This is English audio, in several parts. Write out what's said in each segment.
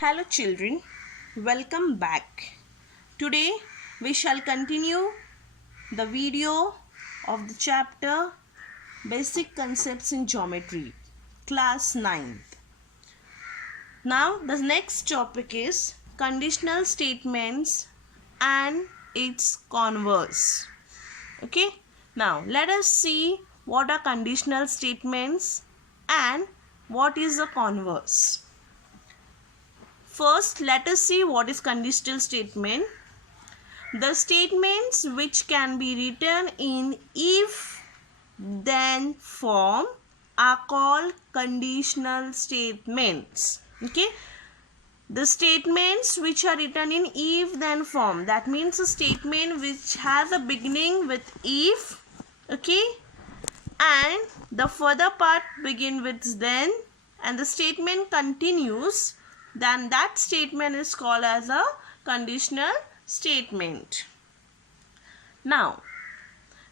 Hello children, welcome back. Today we shall continue the video of the chapter Basic Concepts in Geometry, class 9th. Now the next topic is conditional statements and its converse. Okay, now let us see what are conditional statements and what is the converse. First, let us see what is conditional statement. The statements which can be written in if then form are called conditional statements. Okay, the statements which are written in if then form, that means a statement which has a beginning with if, okay, and the further part begin with then, and the statement continues, then that statement is called as a conditional statement. Now,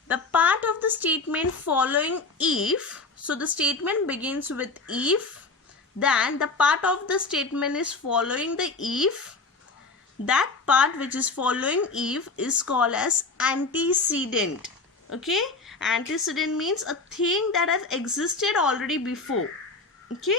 the part of the statement following if, so the statement begins with if, then the part of the statement is following the if, that part which is following if is called as antecedent. Okay, antecedent means a thing that has existed already before, okay,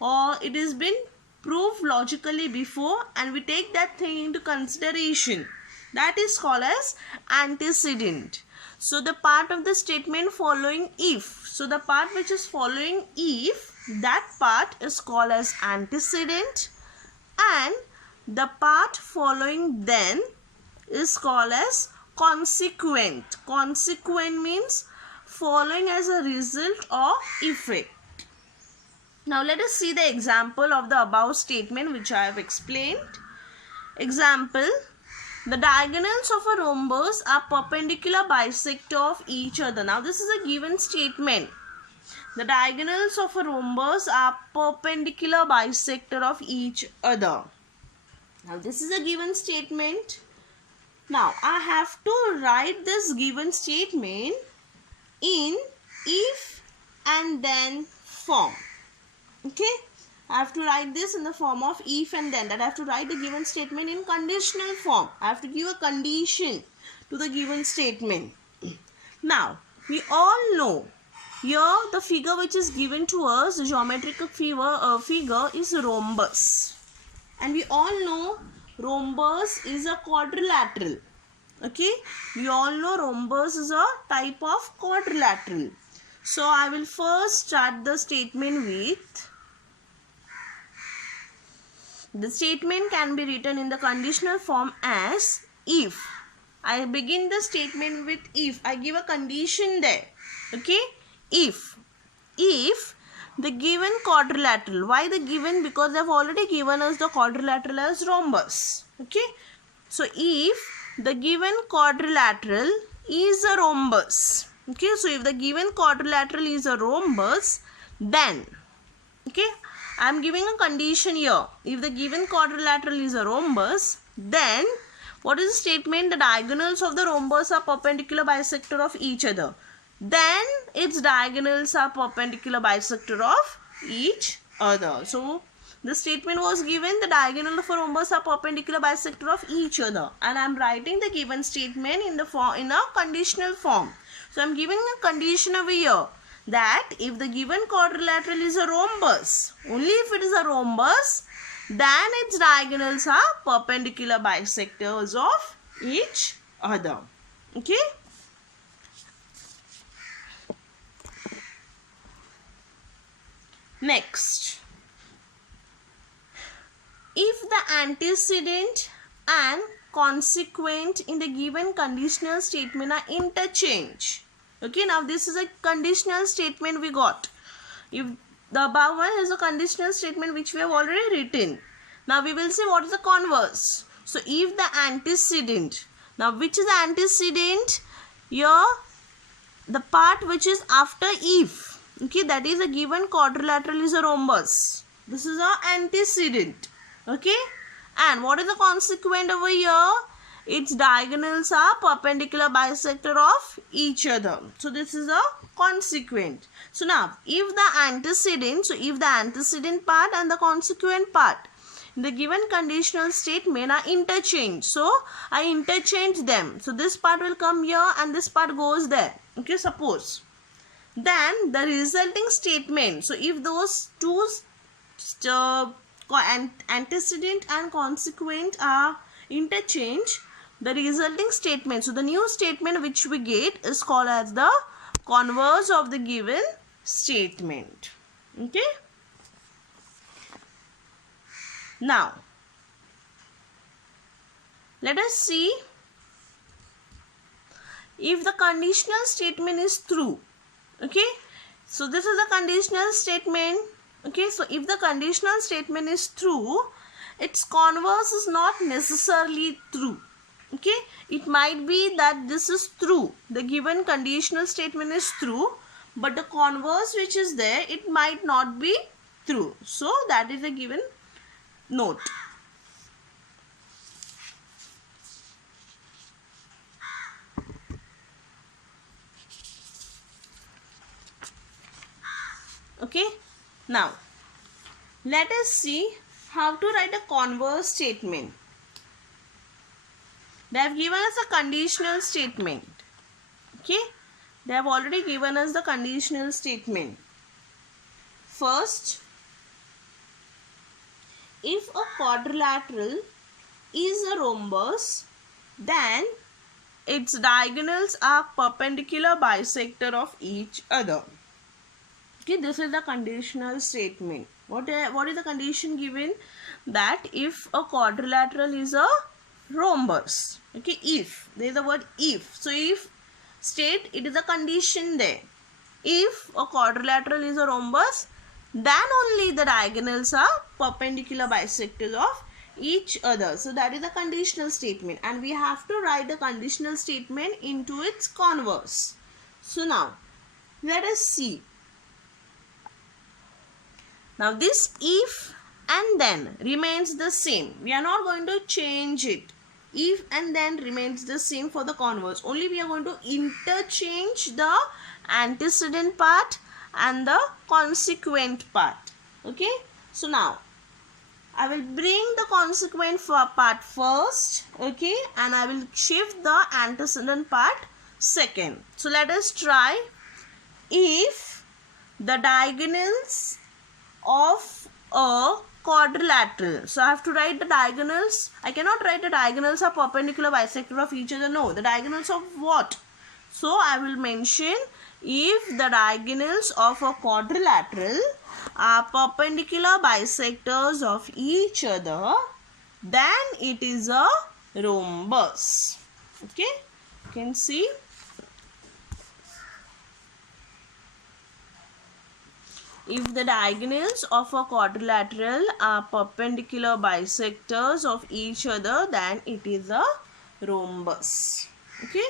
or it has been proved logically before and we take that thing into consideration. That is called as antecedent. So the part of the statement following if, so the part which is following if, that part is called as antecedent, and the part following then is called as consequent. Consequent means following as a result or effect. Now let us see the example of the above statement which I have explained. Example: the diagonals of a rhombus are perpendicular bisector of each other. Now this is a given statement. The diagonals of a rhombus are perpendicular bisector of each other. Now this is a given statement. Now I have to write this given statement in if and then form. Okay, I have to write this in the form of if and then, that I have to write the given statement in conditional form. I have to give a condition to the given statement. Now, we all know here the figure which is given to us, the geometrical figure is rhombus. And we all know rhombus is a quadrilateral. Okay, we all know rhombus is a type of quadrilateral. So, I will first start the statement with, the statement can be written in the conditional form as if. I begin the statement with if. I give a condition there. Okay. If the given quadrilateral. Why the given? Because they have already given us the quadrilateral as rhombus. Okay. So, if the given quadrilateral is a rhombus. Okay. So, if the given quadrilateral is a rhombus, then, okay, I am giving a condition here. If the given quadrilateral is a rhombus, then what is the statement? The diagonals of the rhombus are perpendicular bisector of each other. Then its diagonals are perpendicular bisector of each other. So the statement was given, the diagonal of a rhombus are perpendicular bisector of each other, and I am writing the given statement in a conditional form. So I am giving a condition over here, that if the given quadrilateral is a rhombus, only if it is a rhombus, then its diagonals are perpendicular bisectors of each other. Okay. Next, if the antecedent and consequent in the given conditional statement are interchanged. Okay, now this is a conditional statement we got. If the above one is a conditional statement which we have already written. Now we will see what is the converse. So if the antecedent, now which is the antecedent? Here the part which is after if. Okay, that is a given quadrilateral is a rhombus. This is our antecedent. Okay, and what is the consequent over here? Its diagonals are perpendicular bisector of each other. So this is a consequent. So now if the antecedent part and the consequent part, the given conditional statement are interchanged. So I interchange them. So this part will come here and this part goes there. Okay, suppose. Then the resulting statement. So if those two antecedent and consequent are interchanged, the resulting statement, so the new statement which we get is called as the converse of the given statement. Okay. Now, let us see if the conditional statement is true. Okay. So this is the conditional statement. Okay. So if the conditional statement is true, its converse is not necessarily true. Okay. It might be that this is true. The given conditional statement is true, but the converse which is there, it might not be true. So that is a given note. Okay. Now, let us see how to write a converse statement. They have given us a conditional statement. Okay. They have already given us the conditional statement. First, if a quadrilateral is a rhombus, then its diagonals are perpendicular bisector of each other. Okay, this is the conditional statement. What is the condition given? That if a quadrilateral is a rhombus. Okay, if. There is the word if. So if state, it is a condition there. If a quadrilateral is a rhombus, then only the diagonals are perpendicular bisectors of each other. So that is the conditional statement, and we have to write the conditional statement into its converse. So now let us see. Now this if and then remains the same. We are not going to change it. If and then remains the same for the converse. Only we are going to interchange the antecedent part and the consequent part. Okay. So now I will bring the consequent part first. Okay. And I will shift the antecedent part second. So let us try. If the diagonals of a quadrilateral. So I have to write the diagonals. I cannot write the diagonals are perpendicular bisector of each other. No, the diagonals of what? So I will mention if the diagonals of a quadrilateral are perpendicular bisectors of each other, then it is a rhombus. Okay, you can see. If the diagonals of a quadrilateral are perpendicular bisectors of each other, then it is a rhombus. Okay.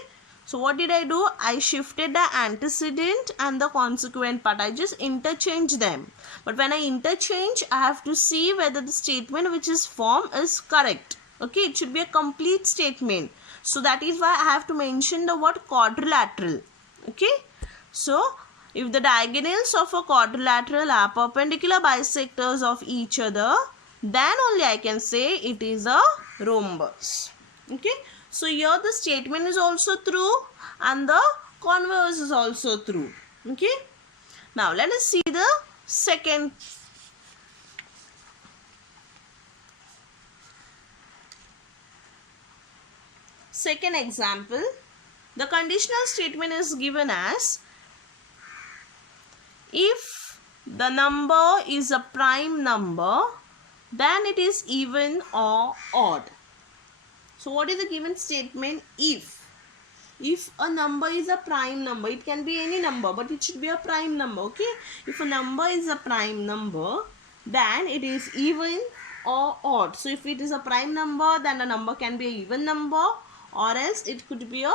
So what did I do? I shifted the antecedent and the consequent part. I just interchange them. But when I interchange, I have to see whether the statement which is formed is correct. Okay. It should be a complete statement. So that is why I have to mention the word quadrilateral. Okay. So if the diagonals of a quadrilateral are perpendicular bisectors of each other, then only I can say it is a rhombus. Okay. So here the statement is also true and the converse is also true. Okay. Now let us see the second. Second example. The conditional statement is given as if the number is a prime number, then it is even or odd. So what is the given statement? If a number is a prime number, it can be any number, but it should be a prime number. Okay. If a number is a prime number, then it is even or odd. So if it is a prime number, then the number can be an even number, or else it could be a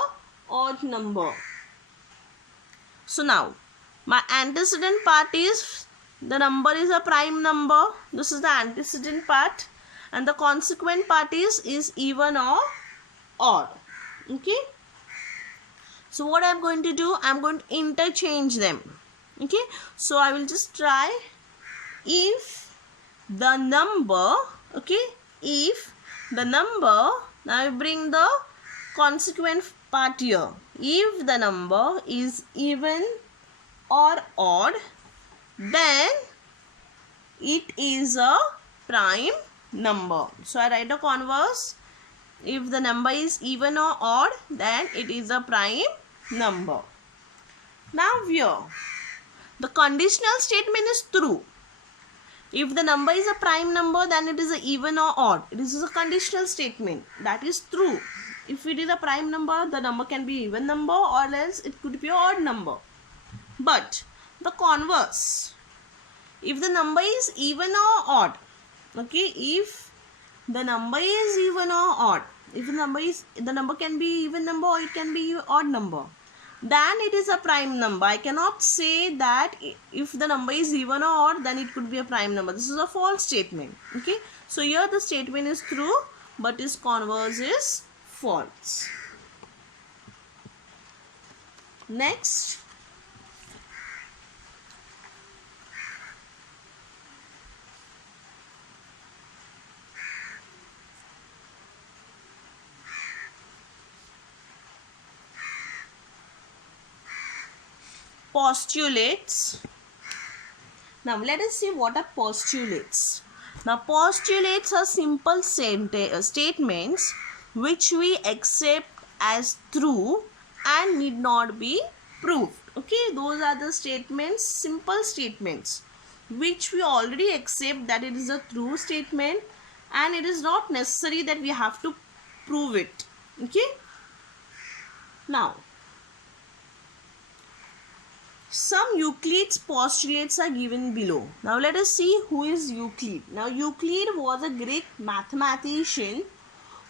odd number. So now my antecedent part is the number is a prime number. This is the antecedent part, and the consequent part is even or odd. Okay. So what I am going to do, I am going to interchange them. Okay. So I will just try. If the number Okay, if the number, now I bring the consequent part here. If the number is even or odd, then it is a prime number. So I write a converse. If the number is even or odd, then it is a prime number. Now here, the conditional statement is true. If the number is a prime number, then it is a even or odd. This is a conditional statement. That is true. If it is a prime number, the number can be even number or else it could be an odd number. But the converse, if the number is even or odd, okay, if the number is even or odd, if the number can be even number or it can be odd number, then it is a prime number. I cannot say that if the number is even or odd, then it could be a prime number. This is a false statement. Okay, so here the statement is true, but its converse is false. Next, postulates. Now let us see what are postulates. Now postulates are simple statements which we accept as true and need not be proved. Okay, those are the statements, simple statements which we already accept that it is a true statement and it is not necessary that we have to prove it. Okay, now some Euclid's postulates are given below. Now let us see who is Euclid. Now Euclid was a Greek mathematician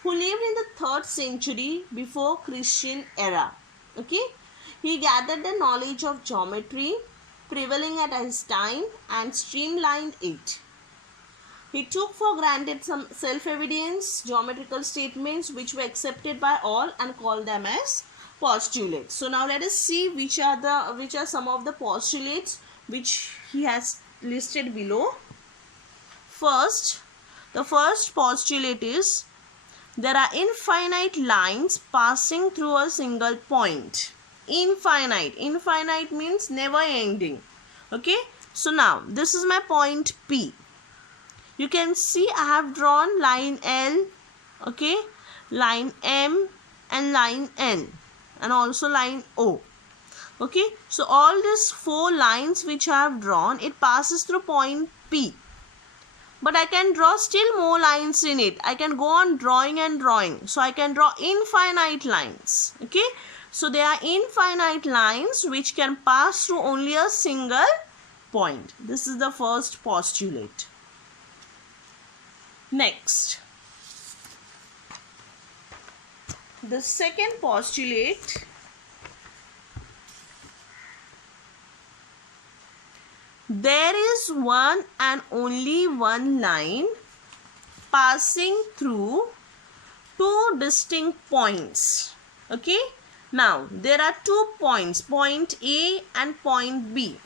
who lived in the 3rd century before Christian era. Okay, he gathered the knowledge of geometry prevailing at his time and streamlined it. He took for granted some self-evident geometrical statements which were accepted by all and called them as postulates. So now let us see which are some of the postulates which he has listed below. First, the first postulate is there are infinite lines passing through a single point. Infinite means never ending. Okay, so now this is my point P. You can see I have drawn line L, okay, line M and line N, and also line O. Okay, so all these 4 lines which I have drawn, it passes through point P. But I can draw still more lines in it. I can go on drawing and drawing. So I can draw infinite lines. Okay, so there are infinite lines which can pass through only a single point. This is the first postulate. Next, the second postulate, there is one and only one line passing through 2 distinct points. Okay, now there are 2 points, point A and point B.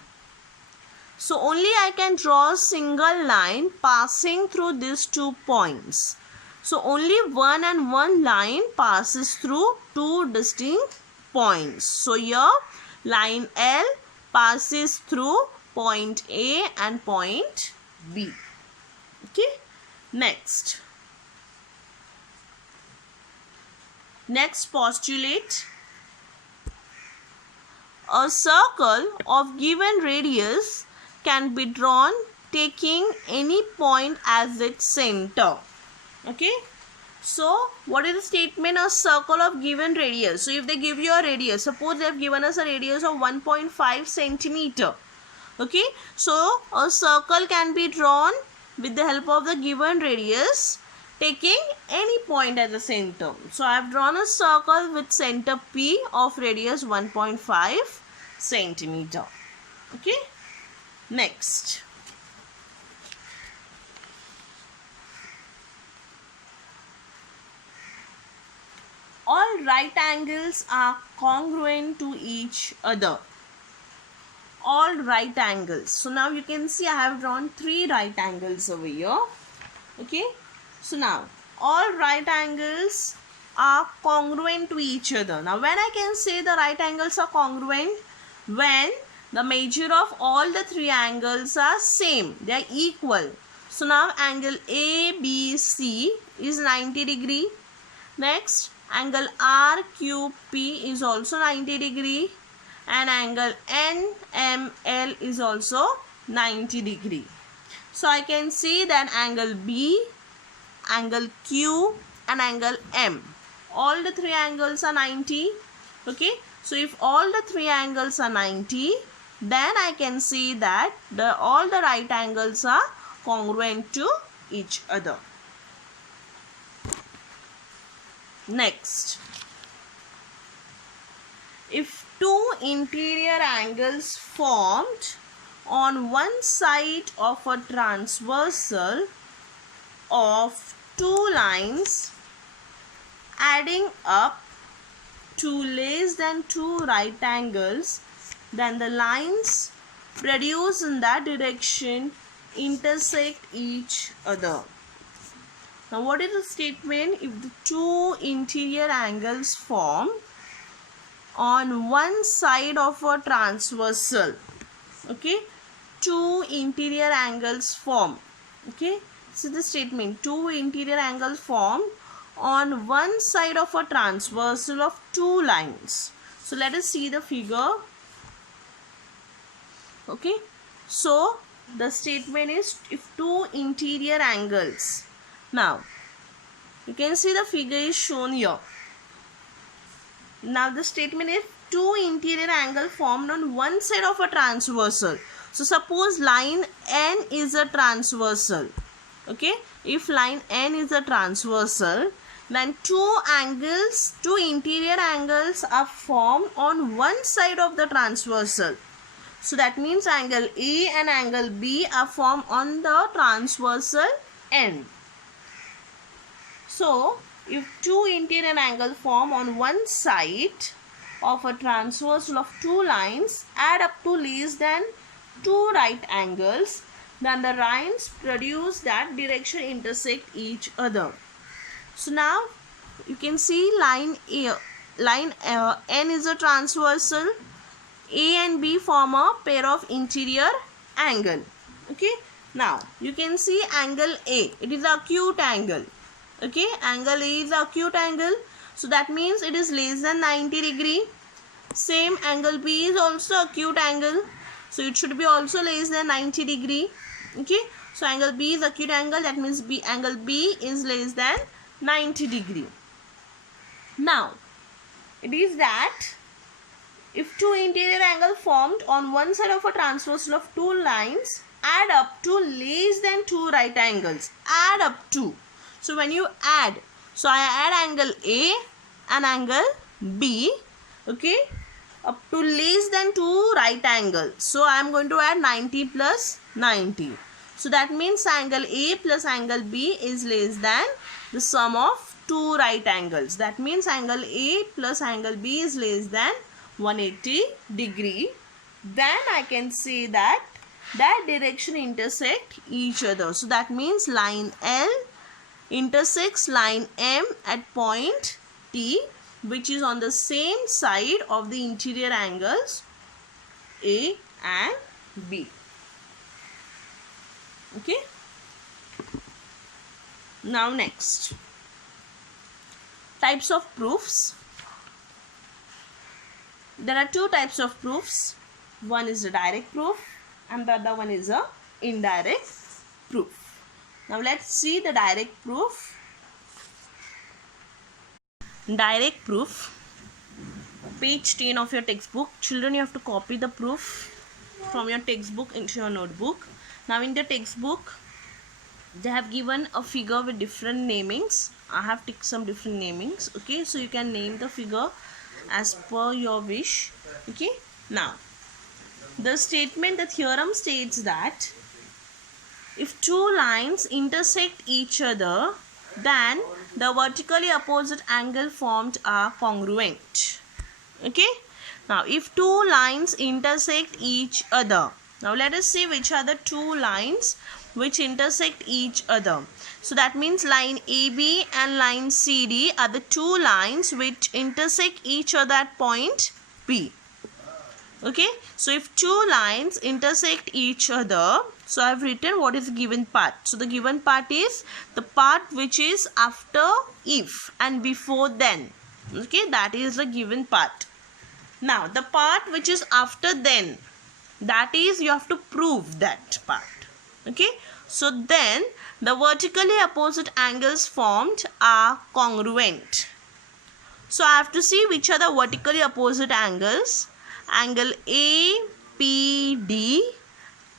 So only I can draw a single line passing through these 2 points. So only one and one line passes through 2 distinct points. So here line L passes through point A and point B. Okay, next postulate, a circle of given radius can be drawn taking any point as its center. Okay, so what is the statement? A circle of given radius. So if they give you a radius, suppose they have given us a radius of 1.5 centimeter. Okay, so a circle can be drawn with the help of the given radius taking any point at the center. So I have drawn a circle with center P of radius 1.5 centimeter. Okay, next, all right angles are congruent to each other. All right angles. So now you can see I have drawn 3 right angles over here. Okay, So now all right angles are congruent to each other. Now when I can say the right angles are congruent? When the measure of all the three angles are same, they are equal. So now angle ABC is 90 degree. Next angle RQP is also 90 degree, and angle NML is also 90 degree. So I can see that angle B, angle Q and angle M, all the three angles are 90. Okay, so if all the three angles are 90, then I can see that all the right angles are congruent to each other. Next, if two interior angles formed on one side of a transversal of two lines adding up to less than two right angles, then the lines produced in that direction intersect each other. Now what is the statement? If the two interior angles form on one side of a transversal, okay, two interior angles form, okay, so the statement, two interior angles form on one side of a transversal of two lines. So let us see the figure. Okay, so the statement is if two interior angles, now you can see the figure is shown here. Now the statement is two interior angles formed on one side of a transversal. So suppose line N is a transversal. Okay, if line N is a transversal, then two interior angles are formed on one side of the transversal. So that means angle A and angle B are formed on the transversal N. So if two interior angles form on one side of a transversal of two lines add up to less than two right angles, then the lines produced that direction intersect each other. So now you can see line N is a transversal. A and B form a pair of interior angle. Okay, now you can see angle A, it is an acute angle. Okay, angle A is an acute angle, so that means it is less than 90 degree. Same angle B is also acute angle, so it should be also less than 90 degree. Okay, so angle B is acute angle, that means angle B is less than 90 degree. Now it is that if two interior angles formed on one side of a transversal of two lines add up to less than two right angles, add up to. So when you add, so I add angle A and angle B, okay, up to less than two right angles. So I am going to add 90 plus 90. So that means angle A plus angle B is less than the sum of two right angles. That means angle A plus angle B is less than 180 degree. Then I can say that direction intersect each other. So that means line L intersects line M at point T, which is on the same side of the interior angles A and B. Okay. Now next, types of proofs. There are two types of proofs. One is a direct proof and the other one is a indirect proof. Now let's see the direct proof. Direct proof, page 10 of your textbook. Children, you have to copy the proof from your textbook into your notebook. Now in the textbook, they have given a figure with different namings. I have ticked some different namings. Okay, so you can name the figure as per your wish. Okay, now the theorem states that if two lines intersect each other, then the vertically opposite angle formed are congruent. Okay, now if two lines intersect each other, now let us see which are the two lines which intersect each other. So that means line AB and line CD are the two lines which intersect each other at point P. Okay, so if two lines intersect each other, so I have written what is the given part. So the given part is the part which is after if and before then. Okay, that is the given part. Now the part which is after then, that is you have to prove that part. Okay, so then the vertically opposite angles formed are congruent. So I have to see which are the vertically opposite angles. Angle APD,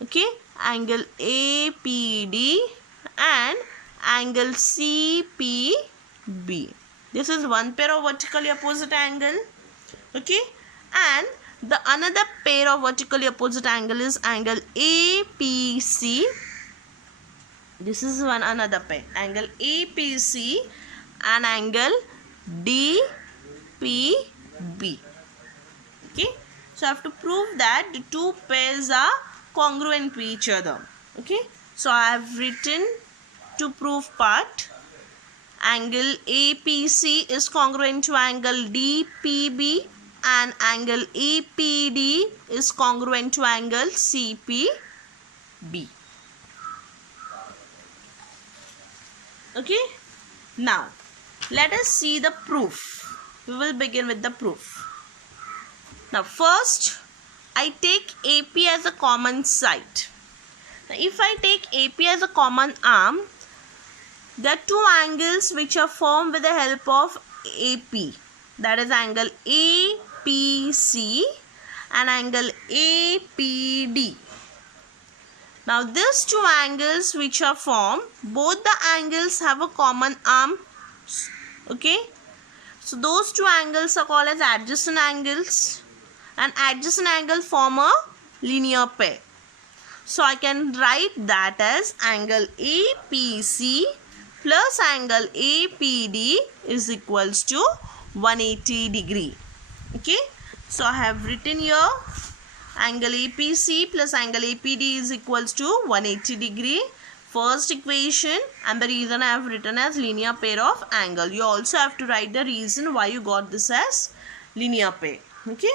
okay, angle APD and angle CPB. This is one pair of vertically opposite angle, okay, and the another pair of vertically opposite angle is angle APC. This is one another pair, angle APC and angle DPB. Okay, so I have to prove that the two pairs are congruent to each other. Okay, so I have written to prove part. Angle APC is congruent to angle DPB and angle APD is congruent to angle CPB. Okay, now let us see the proof. We will begin with the proof. Now first I take AP as a common side. Now if I take AP as a common arm, there are two angles which are formed with the help of AP. That is angle APC and angle APD. Now these two angles which are formed, both the angles have a common arm. Okay, so those two angles are called as adjacent angles, and adjacent angles form a linear pair. So I can write that as angle APC plus angle APD is equals to 180 degree. Okay, so I have written here angle APC plus angle APD is equals to 180 degree. First equation, and the reason I have written as linear pair of angle. You also have to write the reason why you got this as linear pair. Okay,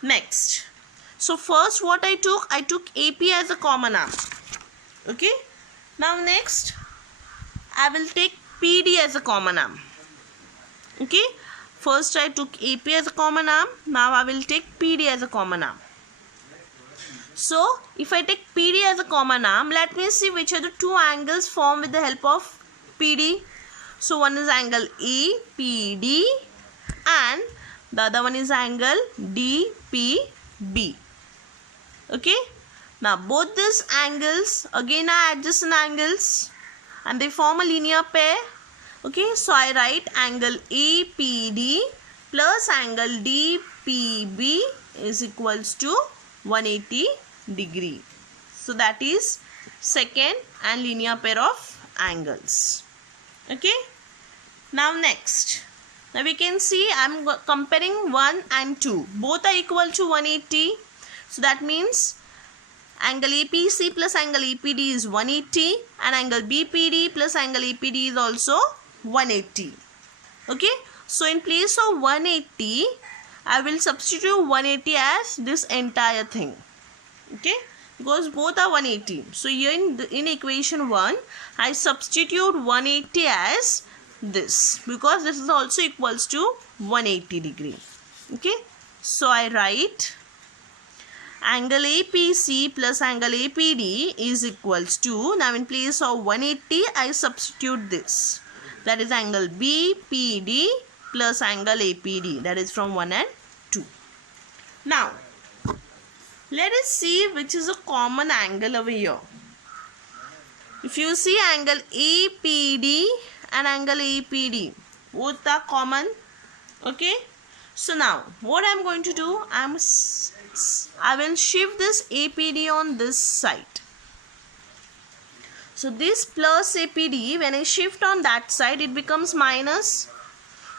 next, so first what I took AP as a common arm. Okay, now next I will take PD as a common arm. Okay, first I took AP as a common arm, now I will take PD as a common arm. So if I take PD as a common arm, let me see which are the two angles formed with the help of PD. So one is angle APD and the other one is angle DPB. Okay, now both these angles again are adjacent angles and they form a linear pair. Okay, so I write angle APD plus angle DPB is equals to 180 degree. So that is second and linear pair of angles. Okay, now next, now we can see I am comparing 1 and 2. Both are equal to 180. So that means angle APC plus angle APD is 180 and angle BPD plus angle APD is also 180. Okay, so in place of 180 I will substitute 180 as this entire thing. Okay, because both are 180. So here in equation 1 I substitute 180 as this because this is also equals to 180 degree. Okay, so I write angle APC plus angle APD is equals to, now in place of 180 I substitute this, that is angle BPD plus angle APD, that is from 1 and 2. Now let us see which is a common angle over here. If you see angle APD and angle APD, both are common. Okay, so now what I am going to do, I will shift this APD on this side. So this plus APD, when I shift on that side, it becomes minus.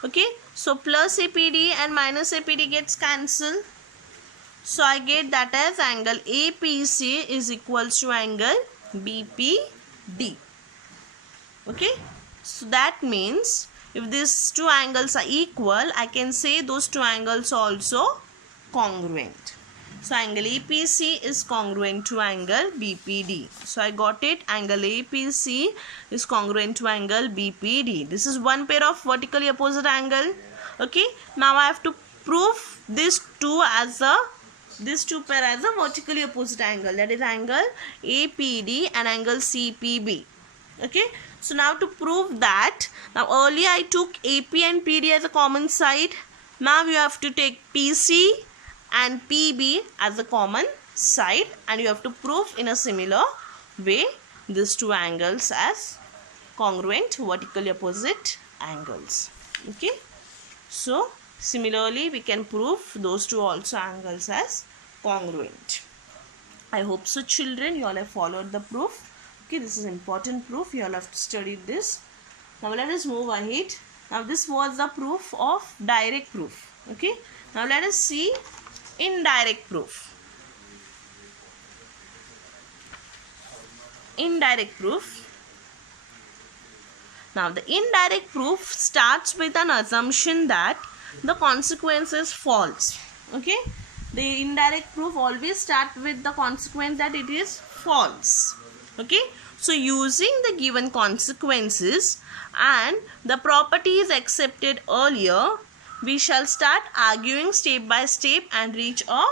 Okay, so plus APD and minus APD gets cancelled. So I get that as angle APC is equals to angle BPD. Okay, so that means if these two angles are equal, I can say those two angles are also congruent. So angle APC is congruent to angle BPD. So I got it. Angle APC is congruent to angle BPD. This is one pair of vertically opposite angle. Okay, now I have to prove these two pair as a vertically opposite angle, that is angle APD and angle CPB. Okay, so now to prove that, now earlier I took AP and PD as a common side. Now you have to take PC and PB as a common side, and you have to prove in a similar way these two angles as congruent vertically opposite angles. Okay, so similarly we can prove those two also angles as congruent. I hope so children, you all have followed the proof. Okay, this is important proof, you all have to study this. Now let us move ahead. Now this was the proof of direct proof. Okay, now let us see indirect proof. Indirect proof. Now the indirect proof starts with an assumption that the consequence is false. Okay, the indirect proof always starts with the consequence that it is false. Okay, so using the given consequences and the properties accepted earlier, we shall start arguing step by step and reach a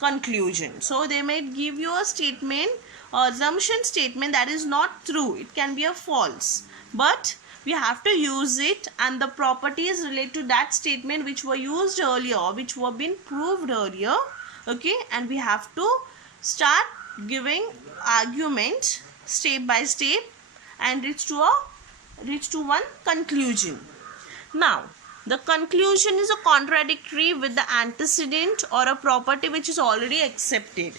conclusion. So they might give you a statement or assumption statement that is not true. It can be a false, but we have to use it and the properties relate to that statement which were used earlier, which were been proved earlier. Okay, and we have to start giving argument step by step and reach to one conclusion. Now the conclusion is a contradictory with the antecedent or a property which is already accepted.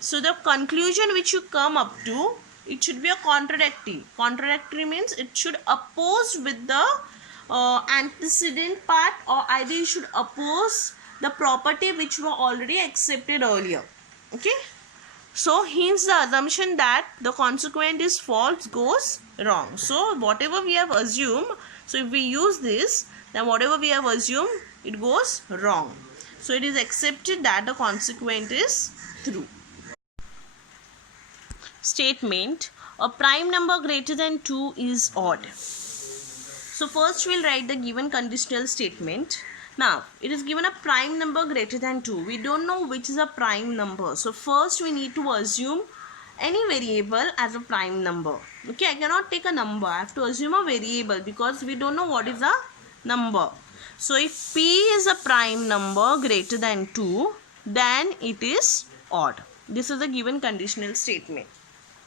So the conclusion which you come up to, it should be a contradictory. Contradictory means it should oppose with the antecedent part, or either you should oppose the property which were already accepted earlier. Okay, so hence the assumption that the consequent is false goes wrong. So whatever we have assumed, so if we use this, then whatever we have assumed, it goes wrong. So it is accepted that the consequent is true. Statement: a prime number greater than 2 is odd. So first we will write the given conditional statement. Now it is given a prime number greater than 2. We don't know which is a prime number. So first we need to assume any variable as a prime number. Okay, I cannot take a number. I have to assume a variable because we don't know what is a number. So if P is a prime number greater than 2, then it is odd. This is a given conditional statement.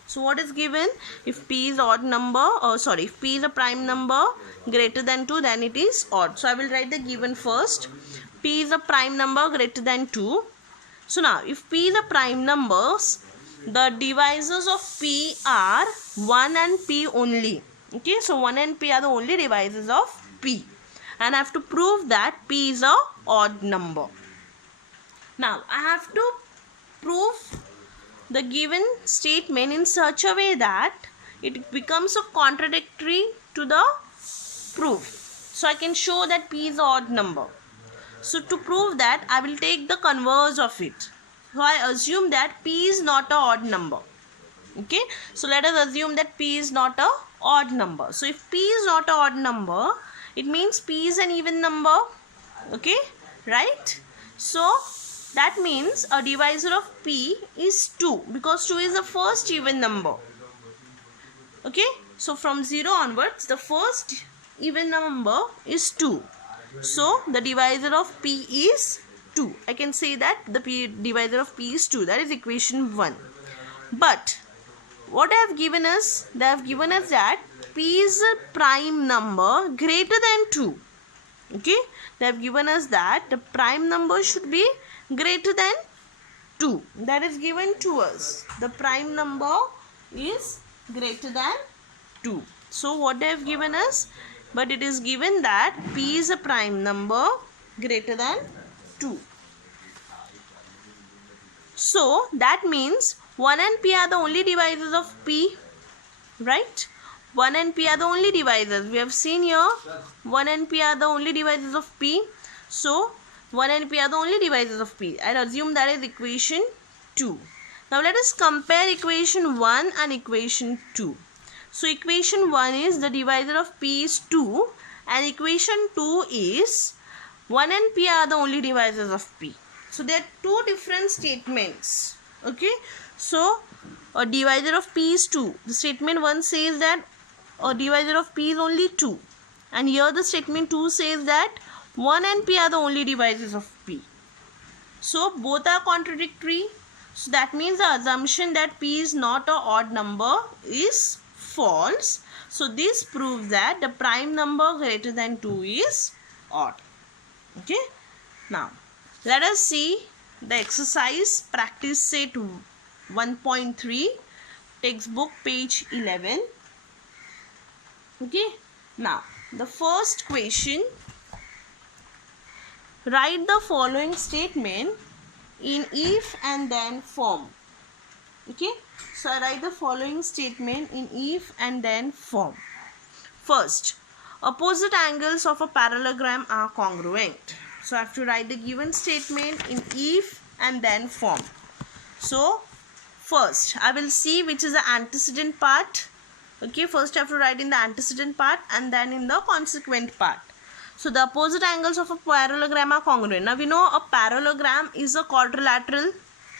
So what is given? If P is odd number, if P is a prime number greater than 2, then it is odd. So I will write the given first. P is a prime number greater than 2. So now if P is a prime numbers, the divisors of P are 1 and P only. Okay, so 1 and P are the only divisors of P. And I have to prove that P is a odd number. Now I have to prove the given statement in such a way that it becomes a contradictory to the proof. So I can show that P is an odd number. So to prove that, I will take the converse of it. So I assume that P is not an odd number. Okay, so let us assume that P is not an odd number. So if P is not an odd number, it means P is an even number. Okay, right? So that means a divisor of P is 2 because 2 is the first even number. Okay, so from 0 onwards, the first even number is 2. So the divisor of P is 2. I can say that the divisor of P is 2. That is equation 1. But what they have given us? They have given us that P is a prime number greater than 2. Okay, they have given us that the prime number should be greater than 2. That is given to us. The prime number is greater than 2. So what they have given us? But it is given that P is a prime number greater than 2. So that means 1 and p are the only divisors of p, right? 1 and p are the only divisors. We have seen here 1 and p are the only divisors of p. So 1 and p are the only divisors of p. I'll assume that is equation 2. Now let us compare equation 1 and equation 2. So equation 1 is the divisor of p is 2 and equation 2 is 1 and p are the only divisors of p. So there are two different statements. Okay. So a divisor of p is 2. The statement 1 says that a divisor of p is only 2. And here the statement 2 says that 1 and p are the only divisors of p. So both are contradictory. So that means the assumption that p is not an odd number is false. So this proves that the prime number greater than 2 is odd. Okay. Now let us see the exercise practice set 1.3 textbook page 11. Okay. Now the first question, write the following statement in if and then form. Okay. So I write the following statement in if and then form. First, opposite angles of a parallelogram are congruent. So I have to write the given statement in if and then form. So first I will see which is the antecedent part. Okay, first I have to write in the antecedent part and then in the consequent part. So the opposite angles of a parallelogram are congruent. Now we know a parallelogram is a quadrilateral,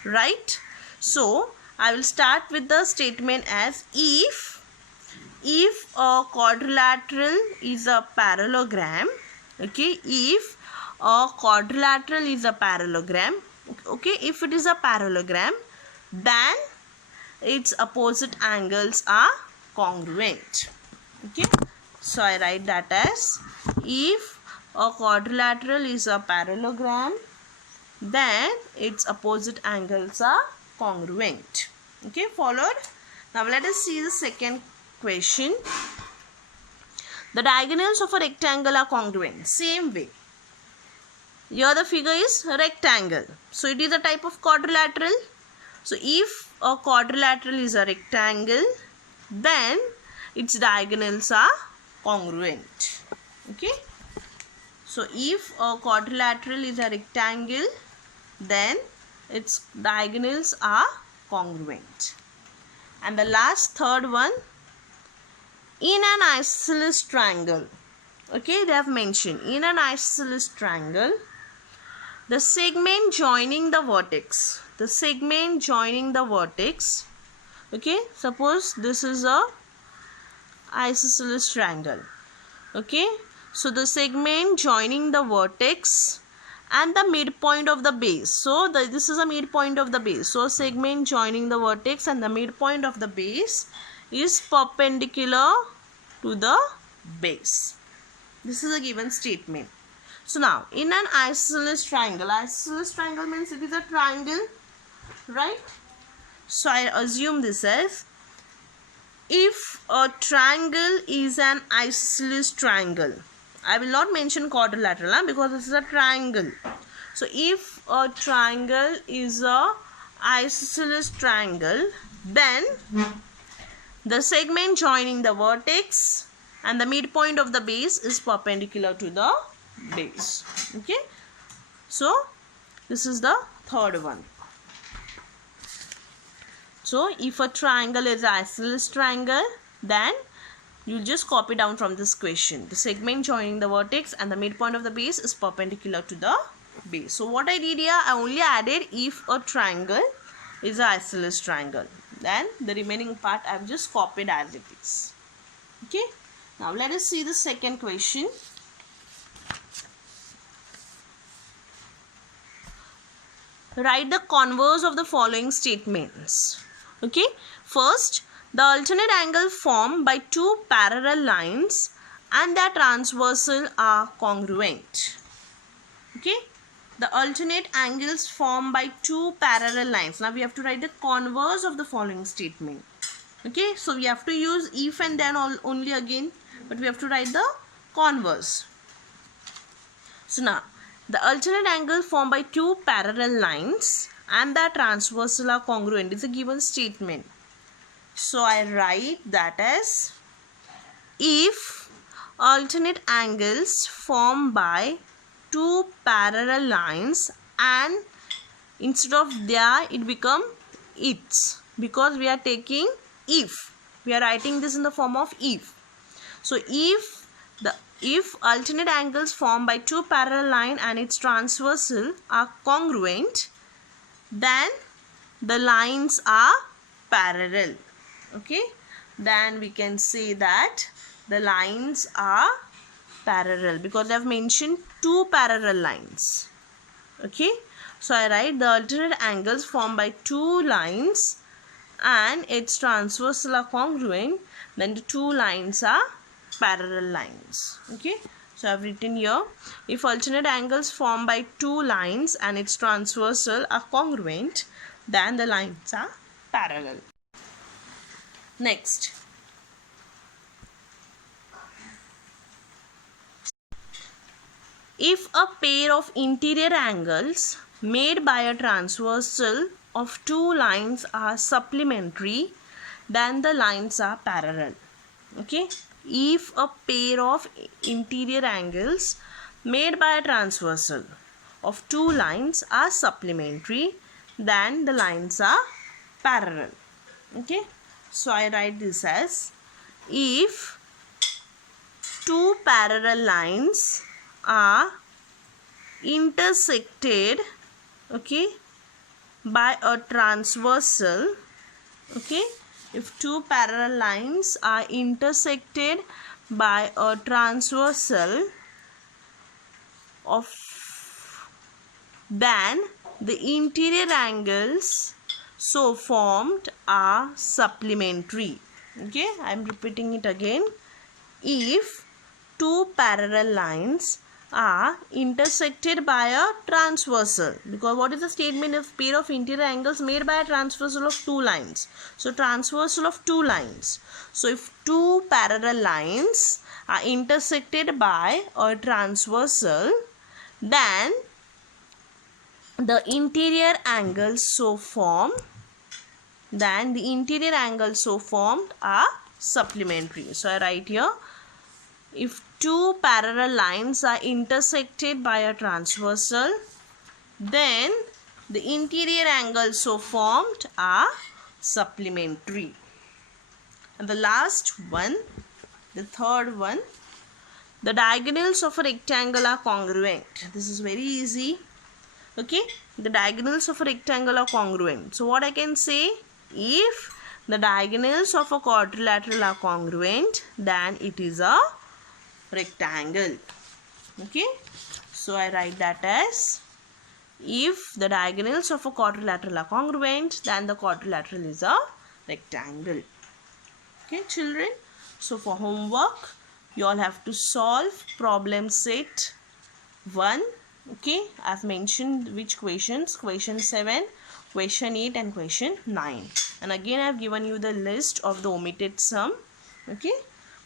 right? So I will start with the statement as if a quadrilateral is a parallelogram, okay, if a quadrilateral is a parallelogram, okay, if it is a parallelogram, then its opposite angles are congruent. Okay, so I write that as if a quadrilateral is a parallelogram, then its opposite angles are congruent. Okay, followed. Now let us see the second question. The diagonals of a rectangle are congruent. Same way. Here the figure is rectangle. So it is a type of quadrilateral. So if a quadrilateral is a rectangle, then its diagonals are congruent. Okay. So if a quadrilateral is a rectangle, then its diagonals are congruent. And the last third one, in an isosceles triangle, okay, they have mentioned in an isosceles triangle, the segment joining the vertex, okay, suppose this is a isosceles triangle, okay, so the segment joining the vertex and the midpoint of the base, so this is a midpoint of the base, so segment joining the vertex and the midpoint of the base is perpendicular to the base. This is a given statement. So now in an isosceles triangle means it is a triangle, right? So I assume this as, if a triangle is an isosceles triangle, I will not mention quadrilateral because this is a triangle. So if a triangle is a isosceles triangle, then the segment joining the vertex and the midpoint of the base is perpendicular to the base. Okay. So this is the third one. So if a triangle is an isosceles triangle, then you just copy down from this question. The segment joining the vertex and the midpoint of the base is perpendicular to the base. So what I did here, I only added if a triangle is an isosceles triangle. Then the remaining part I have just copied as it is. Okay. Now let us see the second question. Write the converse of the following statements. Okay. First, the alternate angle formed by two parallel lines and their transversal are congruent. Okay. The alternate angles formed by two parallel lines. Now we have to write the converse of the following statement. Okay. So we have to use if and then only again, but we have to write the converse. So now the alternate angle formed by two parallel lines and that transversal are congruent is a given statement. So I write that as, if alternate angles formed by two parallel lines and instead of there it become its, because we are taking if, we are writing this in the form of if. So if alternate angles formed by two parallel line and its transversal are congruent, then the lines are parallel. Okay, then we can say that the lines are parallel because I have mentioned two parallel lines. Okay, so I write the alternate angles formed by two lines and its transversal are congruent, then the two lines are parallel lines. Okay, so I have written here, if alternate angles formed by two lines and its transversal are congruent, then the lines are parallel. Next, if a pair of interior angles made by a transversal of two lines are supplementary, then the lines are parallel. Okay, if a pair of interior angles made by a transversal of two lines are supplementary, then the lines are parallel. Okay, so I write this as, if two parallel lines are intersected, okay, by a transversal, okay, if two parallel lines are intersected by a transversal of, then the interior angles so formed are supplementary. Okay, I am repeating it again. If two parallel lines are intersected by a transversal, because what is the statement? If pair of interior angles made by a transversal of two lines, so transversal of two lines, so if two parallel lines are intersected by a transversal, then the interior angles so formed, are supplementary. So I write here, if two parallel lines are intersected by a transversal, then the interior angles so formed are supplementary. And the last one, the third one, the diagonals of a rectangle are congruent. This is very easy. Okay, the diagonals of a rectangle are congruent. So what I can say, if the diagonals of a quadrilateral are congruent, then it is a rectangle. Okay, so I write that as, if the diagonals of a quadrilateral are congruent, then the quadrilateral is a rectangle. Okay, children, so for homework you all have to solve problem set 1. Okay, I've mentioned which questions: question 7, question 8 and question 9. And again I've given you the list of the omitted sum. Okay,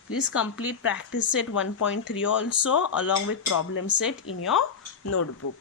please complete practice set 1.3 also along with problem set in your notebook.